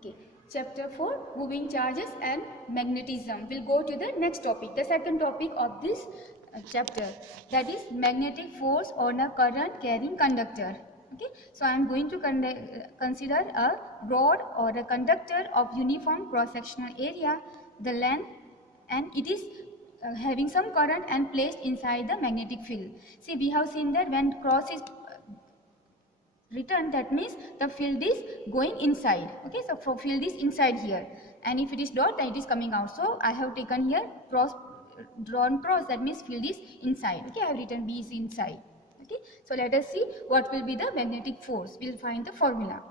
Okay, chapter 4, moving charges and magnetism. We'll go to the next topic, the second topic of this chapter, that is magnetic force on a current carrying conductor. Okay, so I am going to consider a rod or a conductor of uniform cross-sectional area, the length, and it is having some current and placed inside the magnetic field. See, we have seen that when cross is written, that means the field is going inside. Okay, so field is inside here, and if it is dot, then it is coming out. So I have taken here cross, drawn cross, that means field is inside. Okay, I have written B is inside. Okay, so let us see what will be the magnetic force. We'll find the formula.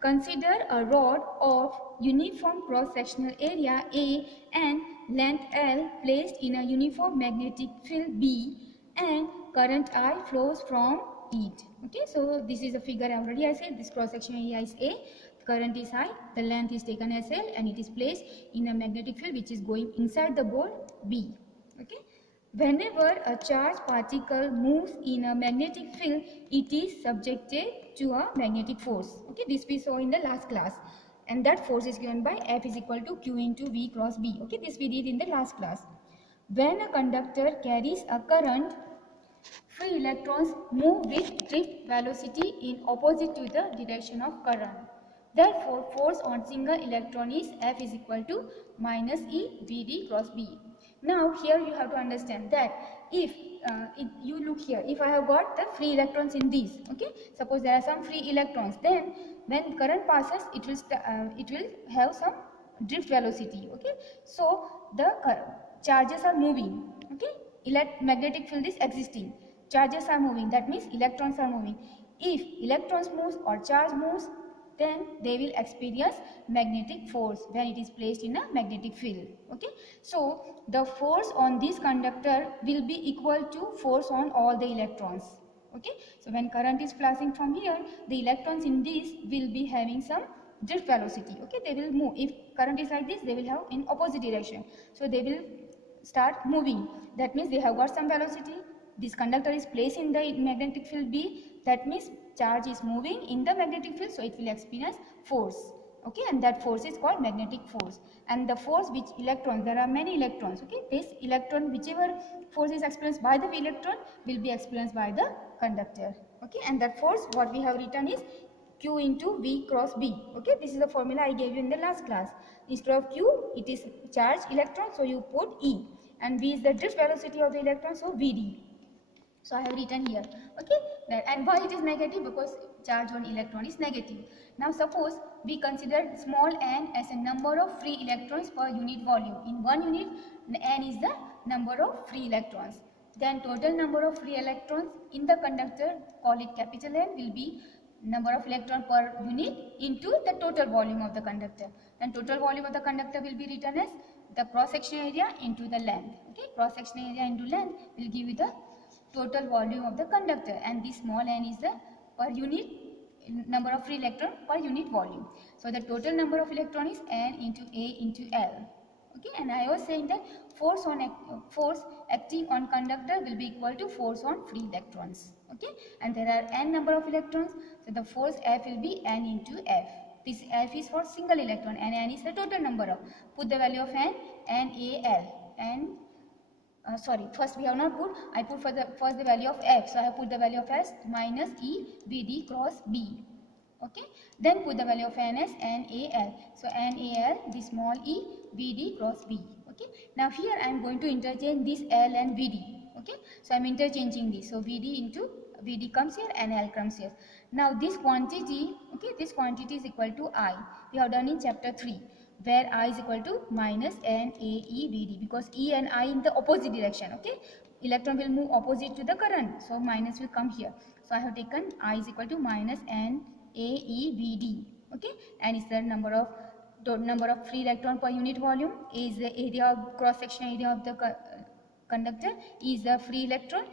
Consider a rod of uniform cross-sectional area A and length L placed in a uniform magnetic field B, and current I flows from it. Okay, so this is a figure already I said. This cross-sectional area is A, current is I, the length is taken as L, and it is placed in a magnetic field which is going inside the ball B. Okay, whenever a charged particle moves in a magnetic field, it is subjected to a magnetic force. Okay, this we saw in the last class, and that force is given by F is equal to Q into V cross B. Okay, this we did in the last class. When a conductor carries a current, free electrons move with drift velocity in opposite to the direction of current. Therefore, force on single electron is F is equal to minus E Vd cross B. Now here you have to understand that if you look here, if I have got the free electrons in these, okay, suppose there are some free electrons, then when current passes, it will have some drift velocity. Okay, so the charges are moving. Okay, magnetic field is existing, charges are moving, that means electrons are moving. If electrons moves or charge moves, then they will experience magnetic force when it is placed in a magnetic field. Okay, so the force on this conductor will be equal to force on all the electrons. Okay, so when current is flowing from here, the electrons in this will be having some drift velocity. Okay, they will move. If current is like this, they will have in opposite direction, so they will start moving. That means they have got some velocity. This conductor is placed in the magnetic field B, that means charge is moving in the magnetic field, so it will experience force. Okay, and that force is called magnetic force. And the force which electrons, there are many electrons. Okay, this electron, whichever force is experienced by the electron will be experienced by the conductor. Okay, and that force what we have written is Q into V cross B. Okay, this is the formula I gave you in the last class. Instead of Q, it is charged electron, so you put E, and V is the drift velocity of the electron, so Vd. So I have written here. Okay, and why it is negative? Because charge on electron is negative. Now suppose we consider small n as a number of free electrons per unit volume. In 1 unit, n is the number of free electrons. Then total number of free electrons in the conductor, call it capital N, will be number of electron per unit into the total volume of the conductor. Then total volume of the conductor will be written as the cross-sectional area into the length. Okay, cross-sectional area into length will give you the total volume of the conductor, and this small n is the per unit number of free electron per unit volume. So the total number of electron is n into A into L. Okay, and I was saying that force acting on conductor will be equal to force on free electrons. Okay, and there are n number of electrons, so the force F will be n into F. This F is for single electron, and n is the total number of. Put the value of n, NaL, and first we have not put, I put for the first the value of F, so I have put the value of S minus E Vd cross B. Okay, then put the value of N as NaL, so NaL, this small e, Vd cross B. Okay, now here I am going to interchange this L and Vd. Okay, so I am interchanging this, so Vd into Vd comes here and L comes here. Now this quantity, okay, this quantity is equal to I. We have done in chapter 3. Where I is equal to minus NaEVd, because E and I in the opposite direction. Okay, electron will move opposite to the current, so minus will come here. So I have taken I is equal to minus NaEVd. Okay, and is the number of free electron per unit volume. A is the area of cross-sectional area of the conductor. E is the free electron,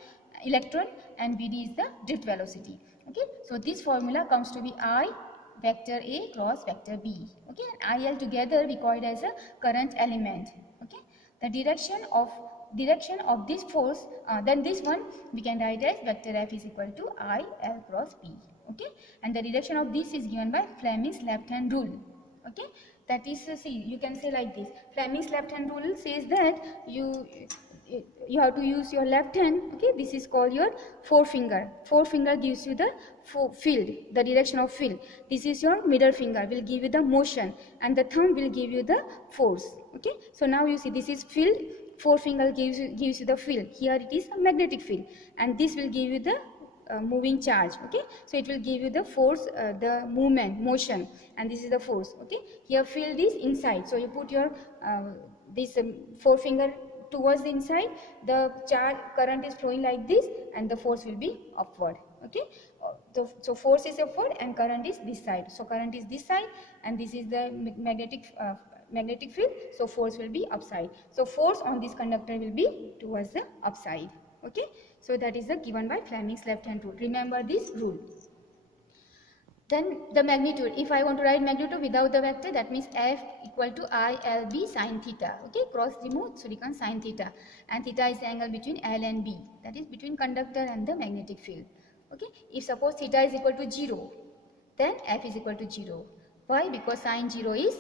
and Vd is the drift velocity. Okay, so this formula comes to be I vector A cross vector B. Okay, and IL together we call it as a current element. Okay, the direction of this force, then this one we can write as vector F is equal to IL cross B. Okay, and the direction of this is given by Fleming's left hand rule. Okay, That is, see, you can say like this. Fleming's left hand rule says that you have to use your left hand. Okay, this is called your forefinger. Forefinger gives you the field, the direction of field. This is your middle finger, will give you the motion, and the thumb will give you the force. Okay, so now you see this is field. Forefinger gives you the field. Here it is a magnetic field, and this will give you the moving charge. Okay, so it will give you the force, the movement, motion, and this is the force. Okay, here field is inside, so you put your this forefinger towards the inside, the charge current is flowing like this, and the force will be upward. Okay, so force is upward and current is this side, so current is this side, and this is the magnetic field, so force will be upside. So force on this conductor will be towards the upside. Okay, so that is the given by Fleming's left hand rule. Remember this rule. Then the magnitude, if I want to write magnitude without the vector, that means F equal to ILB sine theta. Okay, cross remove, so become sine theta, and theta is the angle between L and B, that is between conductor and the magnetic field. Okay, if suppose theta is equal to 0, then F is equal to 0. Why? Because sine 0 is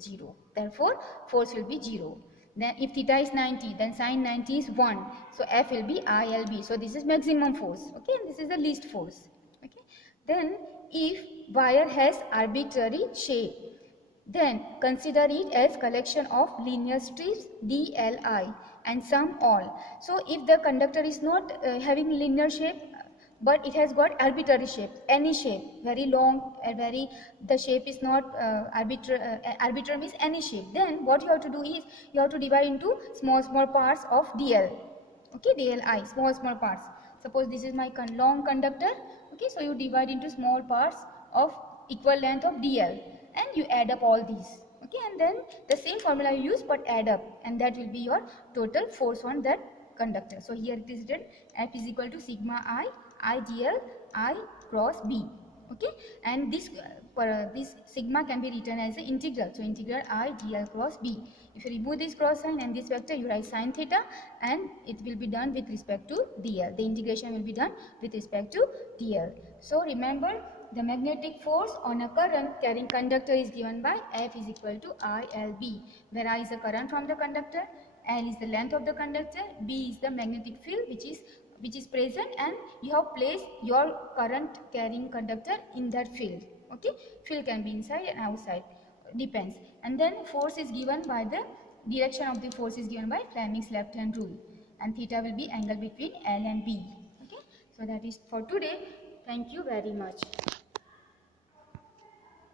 0, therefore force will be 0. Then if theta is 90, then sine 90 is 1, so F will be ILB. So this is maximum force. Okay, and this is the least force. Okay, then if wire has arbitrary shape, then consider it as collection of linear strips DLI and sum all. So if the conductor is not having linear shape, but it has got arbitrary shape, any shape, very long, the shape is not arbitrary means any shape, then what you have to do is you have to divide into small parts of DL. Okay, DLI, small parts. Suppose this is my long conductor. Okay, so you divide into small parts of equal length of DL, and you add up all these. Okay, and then the same formula you use, but add up, and that will be your total force on that conductor. So here it is written F is equal to sigma I dl I cross B. Okay, and this sigma can be written as an integral. So integral I dl cross B. If you remove this cross sign and this vector, you write sine theta, and it will be done with respect to dl. The integration will be done with respect to dl. So remember, the magnetic force on a current carrying conductor is given by F is equal to ILB, where I is the current from the conductor, L is the length of the conductor, B is the magnetic field which is present, and you have placed your current carrying conductor in that field. Okay, field can be inside and outside, depends. And then force is given by the direction of the force is given by Fleming's left hand rule, and theta will be angle between L and B. Okay, so that is for today. Thank you very much.